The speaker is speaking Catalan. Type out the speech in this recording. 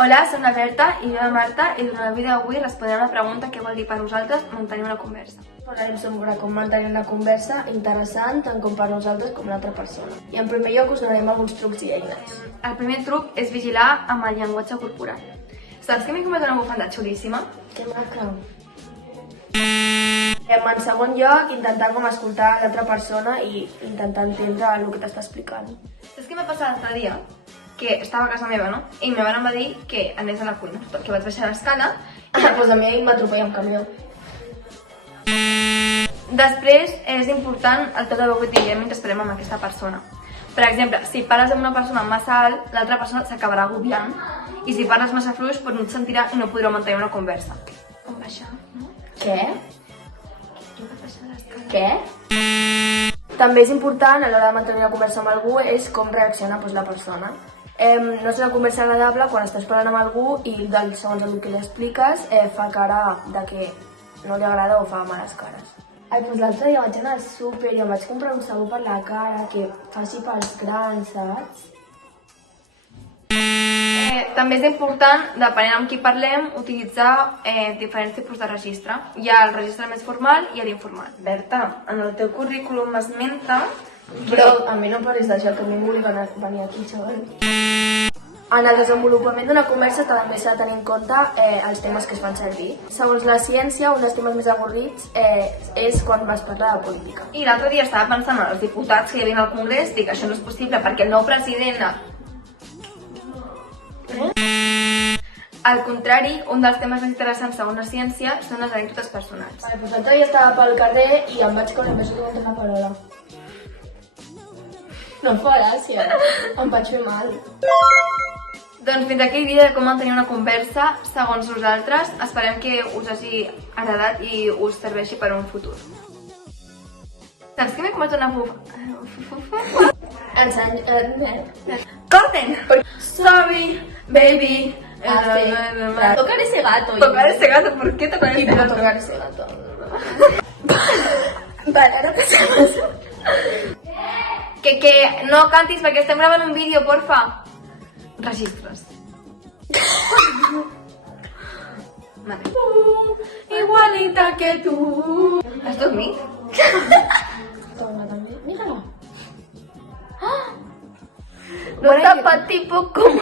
Hola, soc la Berta i jo la Marta i durant el vídeo d'avui respondrem la pregunta què vol dir per nosaltres mantenir una conversa. Parlarem sobre com mantenir una conversa interessant tant com per nosaltres com l'altra persona. I en primer lloc us donarem alguns trucs i eines. El primer truc és vigilar amb el llenguatge corporal. Saps que m'he comprat una bufanda xulíssima? Que maca. En segon lloc, intentar com escoltar l'altra persona i intentar entendre el que t'està explicant. Saps què m'ha passat l'altre dia? Que estava a casa meva, no? I ma mare em va dir que anés a la cuina, perquè vaig baixar l'escala i... Doncs a mi ahir em va atropellar un camió. Després és important el to de veu que tinguem mentre esperem amb aquesta persona. Per exemple, si parles amb una persona massa alt, l'altra persona s'acabarà agobiant. I si parles massa fluix, no et sentirà i no podreu mantenir una conversa. Com baixar, no? Què? Jo vaig baixar l'escala. Què? També és important a l'hora de mantenir una conversa amb algú és com reacciona la persona. No és una conversa agradable quan estàs parlant amb algú i segons el que li expliques fa cara de que no li agrada o fa males cares. Ai, doncs l'altre dia vaig anar al súper i em vaig comprar un sabó per la cara que faci pels grans, saps? També és important, depenent amb qui parlem, utilitzar diferents tipus de registre. Hi ha el registre més formal i l'informal. Berta, en el teu currículum m'esmenta... Però a mi no parlis d'això, que a mi em volia venir aquí, xaval. En el desenvolupament d'una conversa també s'ha de tenir en compte els temes que es fan servir. Segons la ciència, un dels temes més avorrits és quan vas parlar de política. I l'altre dia estava pensant en els diputats que hi havia al Congrés, dic, això no és possible perquè el nou president... Al contrari, un dels temes més interessants segons la ciència són les anècdotes personals. Vale, doncs l'altre dia estava pel carrer i em vaig caure i m'he sortit una parola. No em fa gràcia, em vaig fer mal. Doncs fins aquí el vídeo de com mantenir una conversa segons nosaltres. Esperem que us hagi agradat i us serveixi per un futur. Saps que m'he comprat una ¡Corten! Sorry, baby. Tocar ese gato. Tocar ese gato, ¿por qué tocar ese gato? Tocar ese gato. Vale, ahora pasamos. Que no cantis perquè estem gravant un vídeo, porfa. Registres. Vale. Igualita que tú. Has dormit? Toma, també. Mírala. No tapa tipo como